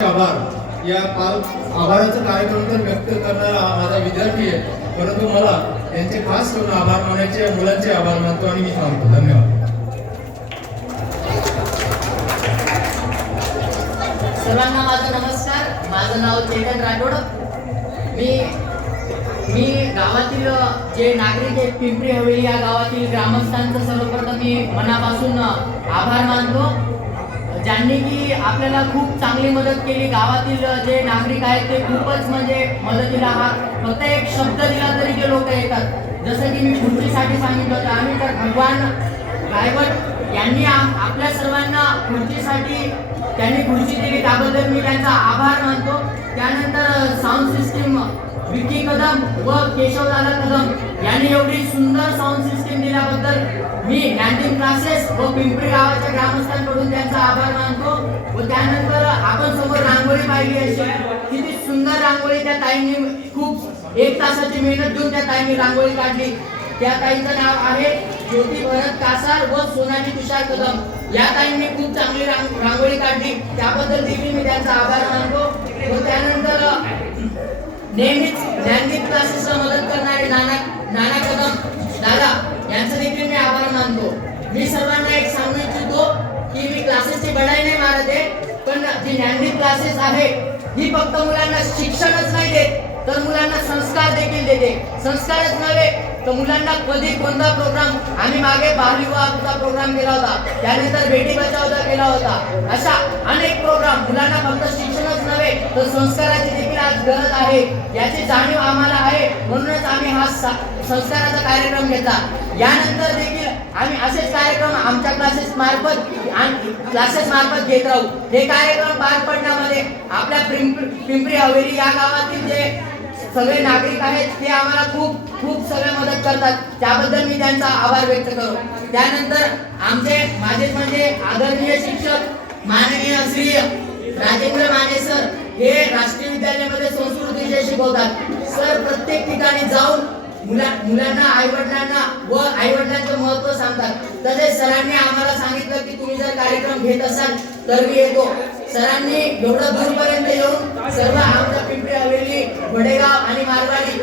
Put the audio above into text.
आभार या आभाराचा कार्यक्रम तर व्यक्त करणारा माझा विद्यार्थी आहे, परंतु मला त्यांचे खास करून आभार मानायचे मुलांचे आभार मानतो आणि मी थांबतो. धन्यवाद. सर्वांना माझा नमस्कार. माझं नाव चेतन राठोड. मी गावातील जे नागरिक आहेत, पिंपरी हवेली या गावातील ग्रामस्थांचं सर्वप्रथम मी मनापासून आभार मानतो, ज्यांनी की आपल्याला खूप चांगली मदत केली. गावातील जे नागरिक आहेत ते खूपच म्हणजे मदतीला फक्त एक शब्द दिला तरी ते लोक येतात. जसं की मी खुर्चीसाठी सांगितलं होतं, आम्ही तर भगवान रायवट यांनी आपल्या सर्वांना खुर्चीसाठी त्यांनी खुर्ची दिली, त्याबद्दल मी त्यांचा आभार मानतो. त्यानंतर साऊंड सिस्टीम विकी कदम व केशवदादा कदम यांनी एवढी सुंदर साऊंड सिस्टीम दिल्याबद्दल मी ज्ञानदीप क्लासेस व पिंपरी गावाच्या ग्रामस्थांकडून त्यांचा आभार मानतो. व त्यानंतर आपण समोर रांगोळी पाहिली अशी किती सुंदर रांगोळी त्या ताईंनी खूप 1 तासाची मेहनत घेऊन त्या ताईंनी रांगोळी काढली. त्या ताईंचं नाव आहे ज्योती भरत कासार व सोनाली तुषार कदम. या ताईंनी खूप चांगली रांगोळी काढली, त्याबद्दल देखील मी त्यांचा आभार मानतो. व त्यानंतर नेहमीच ज्ञानदीप क्लासेसला मदत करणारे नाना कदम दादा यांचं देखील मी आभार मानतो. मी सर्वांना एक सांगू इच्छितो की मी क्लासेसची बढाई नाही मारत आहे, पण जी ज्ञानदीप क्लासेस आहे ही फक्त मुलांना शिक्षणच नाही देत, तर मुलांना संस्कार देखील देते. संस्कारच नव्हे तर मुलांना कधी कोणता प्रोग्राम, आम्ही मागे बाल विवाहाचा प्रोग्राम केला होता, त्यानंतर बेटी बचावचा केला होता, अशा अनेक प्रोग्राम. मुलांना फक्त शिक्षणच नव्हे तर संस्काराची देखील आज गरज आहे, याची जाणीव आम्हाला आहे, म्हणूनच आम्ही हा संस्काराचा कार्यक्रम घेतला. यानंतर देखील आम्ही असेच कार्यक्रम आमच्या क्लासेस मार्फत घेत राहू. हे कार्यक्रम पार पडण्यामध्ये आपल्या पिंपरी हवेली या गावातील जे सगळे नागरिक आहेत ते आम्हाला खूप सगळे मदत करतात, त्याबद्दल मी त्यांचा आभार व्यक्त करतो. त्यानंतर माझे म्हणजे आदरणीय शिक्षक माननीय श्री राजेंद्र माने सर, हे राष्ट्रीय विद्यालयामध्ये संस्कृत विषय शिकवतात. सर प्रत्येक ठिकाणी जाऊन मुलांना आईवडिलांचं महत्त्व सांगतात. तसेच सरांनी आम्हाला सांगितलं की तुम्ही जर कार्यक्रम घेत असाल तर मी येतो. सरांनी एवढं दूरपर्यंत येऊन सर्व आमच्या पिंपरी हवेली, वडेगाव आणि मारवाडी